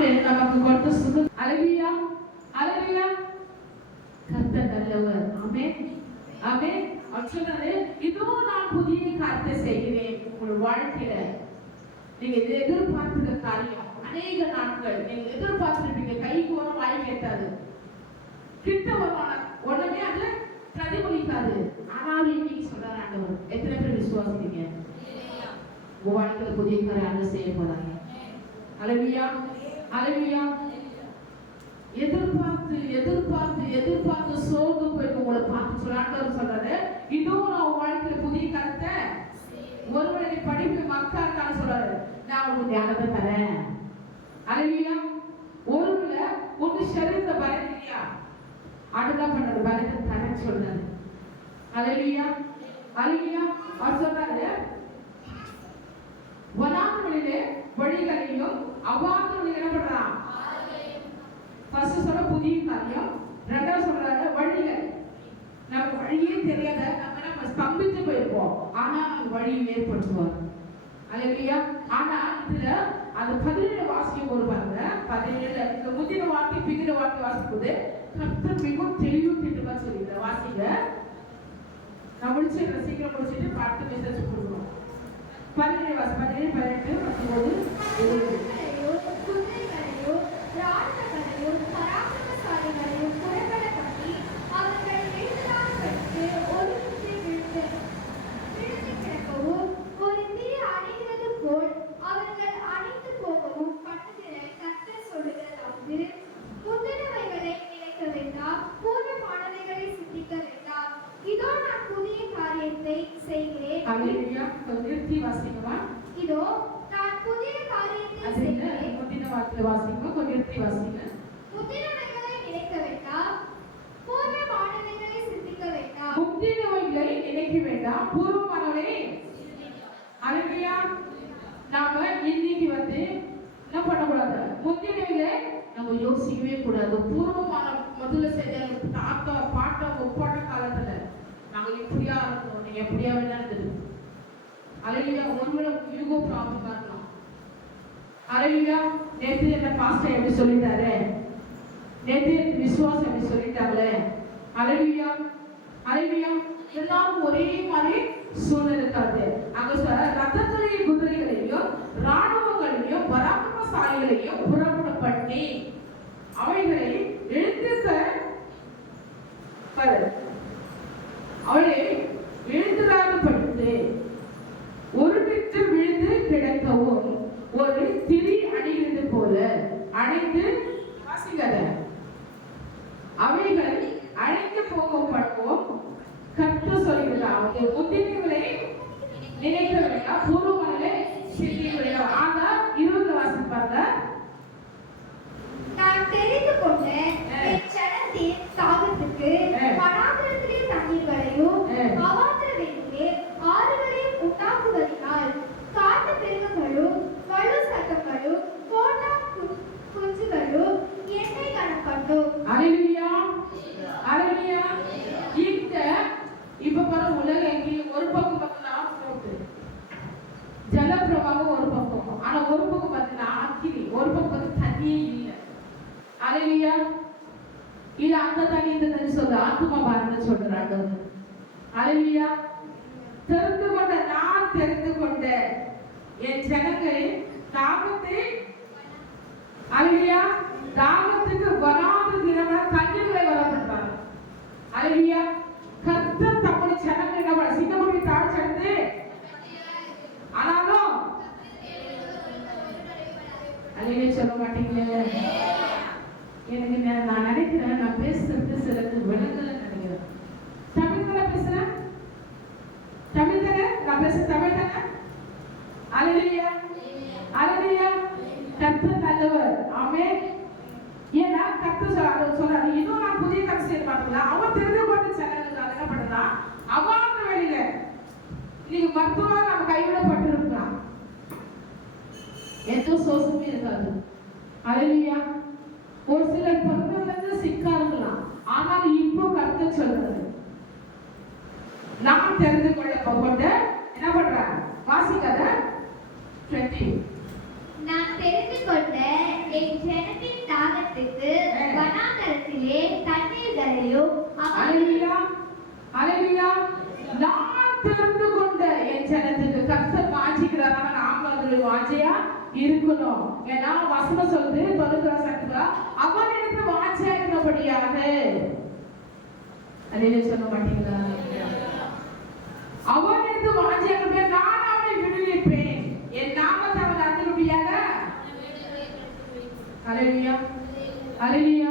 ஆமென். நமக்கு கொடுத்த சுகம். அல்லேலூயா, அல்லேலூயா. கர்த்தர் நல்லவர். ஆமென், ஆமென். அவர் சொன்னாரு, இதோ நான் புதிய காரியத்தை செய்கிறேன் உங்கள் வாழ்க்கையில. நீங்க எதிர்பார்க்கிற காரியம் அநேக நாட்கள் நீங்க எதிர்பார்த்திருப்பீங்க, கைக்கு வரும் வாய் கேட்டாது, கிட்ட வரும், உடனே அதுல பிரதிபலிக்காது. ஆனால் இன்னைக்கு சொல்றாரு ஆண்டவர், எத்தனை பேர் விசுவாசிக்கிறீங்க? உங்க வாழ்க்கையில புதிய காரியம் செய்ய போறாங்க. அல்லேலூயா, அல்லேலூயா. எதிர்பார்த்து எதிர்பார்த்து எதிர்பார்த்து சோர்ந்து போய் உங்களை பார்த்து சொல்லாண்டவர் சொல்றாரு, இதோ நான் வாழ்க்கையில புதிய காரியத்தை. ஒருவரை படிப்பு மக்கா இருக்கான்னு சொல்றாரு, நான் உங்களுக்கு ஞானத்தை தரேன். அல்லேலூயா. ஒருவரை உங்க சரீரத்தை பலன் இல்லையா, அதுதான் பண்றது, பலத்தை தரேன்னு சொல்றாரு. அல்லேலூயா, அல்லேலூயா. அவர் சொல்றாரு, வனாந்தரங்களிலே வழிகளையும் அவாந்தரங்களில் என்ன பண்றான்? ஃபர்ஸ்ட் சொல்ற புதிய காரியம், ரெண்டாவது சொல்றாரு வழிகள். நமக்கு வழியே தெரியாத நம்ம ஸ்தம்பிச்சு போயிருப்போம், ஆனா நமக்கு வழி ஏற்படுத்துவார். அல்லேலூயா. ஆனா இதுல அந்த 17 வாசியம் ஒரு பாருங்க, 17 இந்த முந்தின வார்த்தை பிந்தின வார்த்தை வாசிக்கும்போது கர்த்தர் மிகவும் தெளிவும் திட்டமா சொல்லிடுற வாசிங்க. நான் முடிச்சு சீக்கிரம் முடிச்சுட்டு பார்த்து மெசேஜ் கொடுக்குறோம். 17 வாசி, 17, 18, 19, நாம இன்னைக்கு என்ன பண்ணக்கூடாது, முந்தினையில நம்ம யோசிக்கவே கூடாது. பூர்வமான முதல்ல செய்த தாத்தா பாட்டா ஒப்பாட்ட காலத்துல நாங்க இப்படியா இருந்தோம், நீங்க எப்படியா வேணா இருந்தது. அல்லேலூயா. ஒருவேளை யூகோ ப்ராப்ளம் இருக்கலாம். அல்லேலூயா. நேற்று என்ன பாஸ்டர் எப்படி சொல்லிட்டாரு, நேற்று விசுவாசம் எப்படி சொல்லிட்டாங்களே. அல்லேலூயா, அல்லேலூயா. எல்லாரும் ஒரே மாதிரி சூழ்நிலை இருக்காது. அங்க ரத்தங்களையும் குதிரைகளையும் ராணுவங்களையும் பராக்கிரமசாலிகளையும் புறப்பட பண்ணி அவைகளை எழுந்துராகப்படுத்து ஒரு விட்டு விழுந்து கிடக்கவும் ஒரு திரி அணிகிறது போல அணைந்து வாசிக்காத அவைகள் அழைத்து போகப்படவும் கர்த்தர் சொல்கிறார். அவங்க முந்தினங்களை நினைக்க வேண்டாம், பூர்வங்களை சிந்திக்க வேண்டாம். ஆனா 20 வாசிப்பாங்க. நான் தெரிந்து கொண்ட என் ஜனத்தின் தாகத்துக்கு வனாந்திரத்திலே தண்ணீர்களையும் அவாந்திர வெளியிலே ஆறுகளையும் உண்டாக்குவதினால் காட்டு மிருகங்களும் வலு சர்ப்பங்களும் கோட்டா குஞ்சுகளும் என்னை காணப்படும். அல்லேலூயா, அல்லேலூயா. இப்ப பாரு, உலக எங்கேயும் ஒரு பக்கம் பார்த்தீங்கன்னா போட்டு ஜலப்பிரவாகம் ஒரு பக்கம், ஆனா ஒரு பக்கம் பார்த்தீங்கன்னா அக்கினி, ஒரு பக்கம் பார்த்து தண்ணியே இல்லை. அல்லேலூயா. இல்ல அந்த தண்ணி இந்த தண்ணி சொல்ற ஆத்மா பாருன்னு சொல்றாங்க. அல்லேலூயா. தெரிந்து கொண்ட நான் தெரிந்து கொண்ட என் ஜனங்களின் தாகத்தை, அல்லேலூயா, தாகத்துக்கு வராத தினமா தண்ணீர்களை வரப்பட்டாங்க. அல்லேலூயா. கர்த்தர் தம்முடைய ஜனங்களை நம்ம சிங்கமுடி தாழ்ச்செடுத்து ஆனாலும் அல்லேலூயா சொல்ல மாட்டீங்களே. எனக்கு நான் நினைக்கிறேன், நான் பேசுறது சிலருக்கு விளங்கல நினைக்கிறேன். தமிழ் தானே பேசுறேன், தமிழ் தானே நான் பேச, தமிழ் தானே. அல்லேலூயா, அல்லேலூயா. கர்த்தர் நல்லவர். ஆமென். ஏன்னா கர்த்தர் சொல்றாரு, இன்னும் நான் புதிய கதை செய்ய பார்த்தீங்களா, அவன் தெரிந்து கொண்டு சேனலுக்கு என்ன பண்றா, அவாந்த வெளியில இன்னைக்கு மருத்துவமாக நம்ம கைவிடப்பட்டு இருக்கலாம், எந்த சோசமே இருக்காது. அல்லேலூயா. ஒரு சிலர் பிறந்ததுல சிக்கா இருக்கலாம், ஆனால் இப்போ கர்த்தர் சொல்றாரு, நான் தெரிந்து கொண்ட என்ன பண்ற வாசிக்காத 20. நான் தெரிந்து கொண்ட என் ஹalleluya ஹalleluya நான் தெரிந்து கொண்ட என் ஜனத்துக்கு கர்த்தர் வாஞ்சிக்கிறாரா நாம அதுல வாஞ்சியா இருக்கணும். ஏன்னா வசனம் சொல்லுது பரிசுத்தா அவன் எனக்கு வாஞ்சியா இருக்கிறபடியாக ஹalleluya சொல்ல மாட்டீங்களா? அவன் எனக்கு வாஞ்சியா இருக்கிறபடியாக நான் அவனை விடுவிப்பேன். என் நாமத்தை அவன் அறிந்தபடியாக ஹalleluya ஹalleluya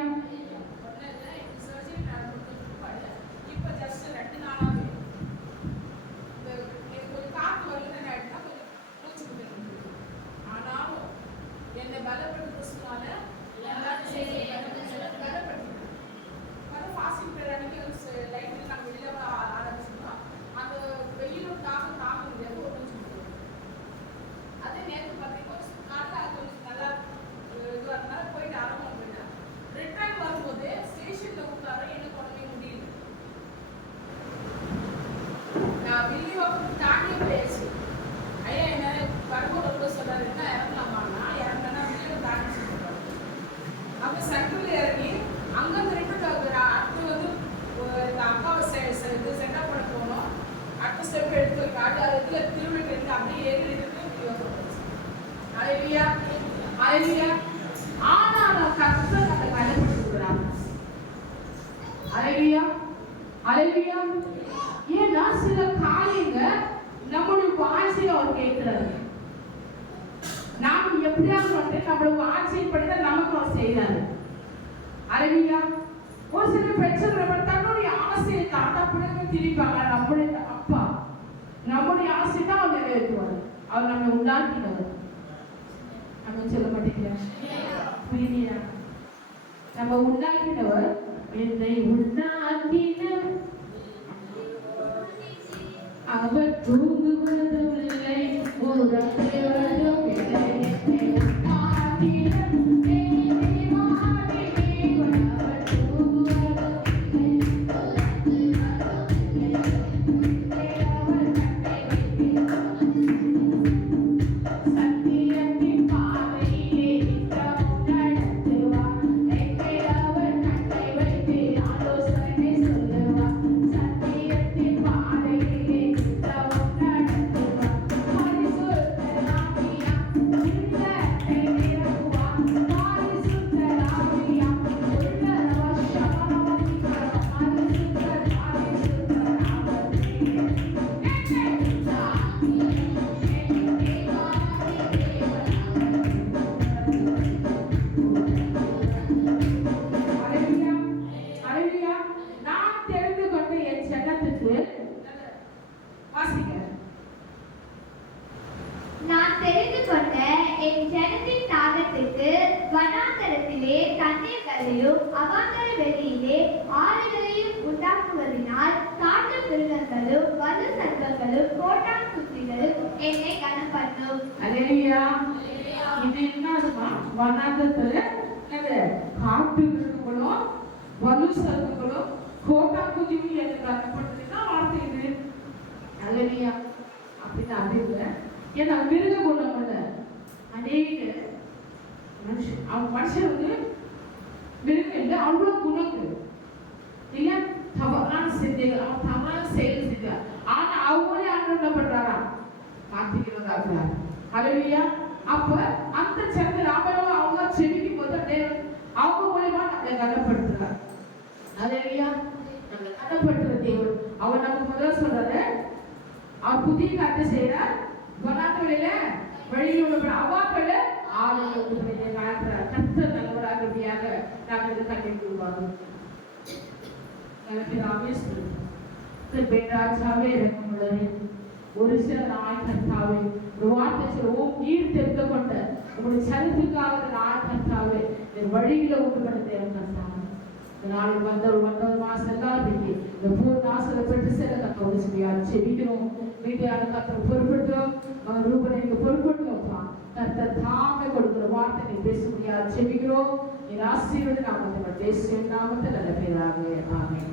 ஏன்னா சில காரியங்க நம்மளுடைய வாஞ்சியை அவர் கேட்கிறாரு. நாம் எப்படியாவது நம்மளுடைய வாஞ்சியை படிதான் நமக்கு அவர் செய்யறாரு. ஹalleluya ஒரு சில பெற்றோர்கள் தன்னுடைய ஆசையை தாத்தா பிள்ளைங்க திரிப்பாங்க. நம்மளுடைய அப்பா நம்முடைய ஆசை தான் அவர் நிறைவேற்றுவார். அவர் நம்மை உண்டாக்கினவர். நம்ம சொல்ல மாட்டேங்கிறா புரியுதா? நம்ம உண்டாக்கினவர் என்னை உண்டாக்கினவர் அவர் தூங்குவதும் இல்லை உறங்குவதும் இல்லை அப்ப அந்த சந்திர அவங்க செவிக்கும் போது அவங்க மூலமா நம்மளை கனப்படுத்துறார். ஹalleluya நம்மளை கனப்படுத்துற தேவன். அவர் நமக்கு முதல்ல சொல்றாரு அவர் புதிய காரியத்தை செய்யறார். வனாந்தரத்தில வழியில் உள்ள அவாக்கள ஆளுநர் காட்டுறார். கர்த்தர் நல்லவராக இருப்பதாக நாங்கள் இது கண்டிப்பாக ராஜாவே இறங்குள்ளது ஒரு சில நாய் கர்த்தாவே ஒரு வார்த்தை சொல்லுவோம் நீர் தெரிந்து கொண்ட உங்களுடைய சரித்திற்காக நாய் கர்த்தாவே என் வழியில உண்டு தேவன் கர்த்தாவே நாளில் வந்த மாசம் எல்லாரும் இந்த பூர் நாசலை பெற்று சேர கத்த ஒரு சொல்லியார் செபிக்கிறோம். மீதியான கத்தரை பொறுப்பட்டோம் ரூபனை பொறுப்பட்டோம். கர்த்தர் தாமே கொடுக்கிற வார்த்தை நீ பேச முடியாது செபிக்கிறோம். என் ஆசீர்வாத நாமத்தை பேசும் நாமத்தை நல்ல பேராக ஆமென்.